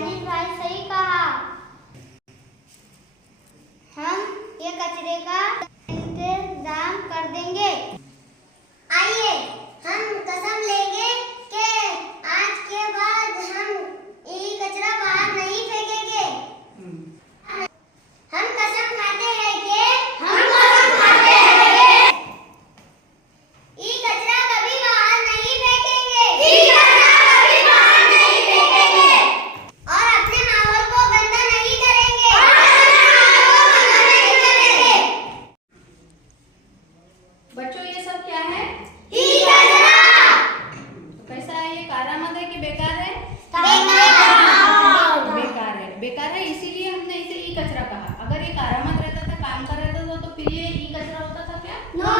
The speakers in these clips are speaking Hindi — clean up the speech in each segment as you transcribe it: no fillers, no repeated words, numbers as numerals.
दानिश भाई सही कहा। हम ये कचरे का इंतजाम कर देंगे। आइए हम कसम लेंगे कि आज के बाद हम ये कचरा बाहर नहीं फेंकेंगे। हम कसम खाते हैं कि ये कचरा कभी बाहर नहीं फेंकेंगे। और अपने माहौल को गंदा नहीं करेंगे। बच्चों ये सब क्या है? ई कचरा। तो कैसा है ये? कारामद है कि बेकार है? बेकार है। बेकार है इसीलिए हमने इसे ई कचरा कहा। अगर ये कारामद रहता था, काम कर रहता था, तो फिर ये ई कचरा होता था क्या? नो।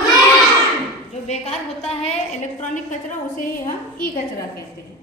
जो बेकार होता है इलेक्ट्रॉनिक कचरा, उसे ही हम ई कचरा कहते हैं।